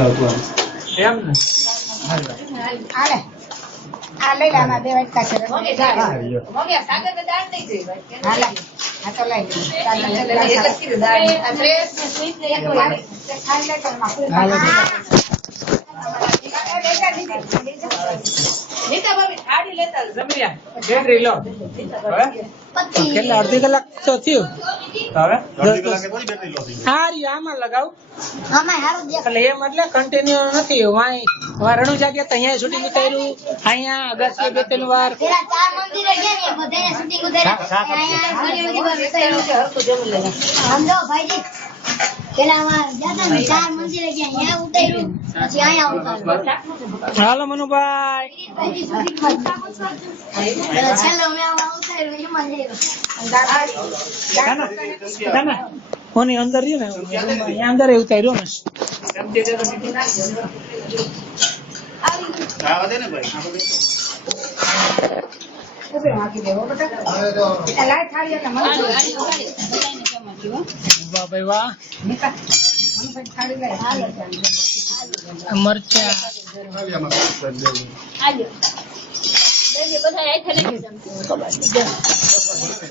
એમ ને આલે આ લઈ લે આમાં બે વાટકા છે મમ્મી સાગર ને દાળ નહીં જોઈ હાલે આ તો લઈ લે એક જ કીધું દાળ આ ફ્રેશ ને સ્વીટ ને એક હોય ખાઈ લે તો માં નીતા ભાભી થાળી લેતા જમ્યા બેટરી લો હવે કેટલા અડધી કલાક તો થયું હવે અડધી કલાકે થોડી બેટરી લો થઈ હારી આમાં લગાવ આમાં હારું દેખ એટલે એમ એટલે કન્ટિન્યુ નથી વાય રણુજા ગયા અહીંયા શૂટિંગ ઉતાર્યું અહીંયા અગાસી બે ત્રણ વાર પેલા ચાર મંદિરે ગયા ને બધાને શૂટિંગ ઉતાર્યા અહીંયા ઘણી બધી વાર ઉતાર્યું છે હરખું જમી લેવા સમજો ભાઈજી પેલા માં જાતા ને ચાર મંદિરે ગયા અહીંયા ઉતાર્યું પછી અહીંયા ઉતાર્યું હાલો મનુભાઈ છેલ્લો મેં આમાં ઉતાર્યું એમાં ના ઓની અંદર રહ્યું ને અહીંયા અંદર ઉતાર્યું ને આવા દે ને ભાઈ આ બધું વાગી દેવો બેટા લાઈ થાળી એટલે મને વાહ ભાઈ વાહ નીકા મને થાળી લઈ હાલ મરચા આમાં આલ્યો બધા આઈ થઈને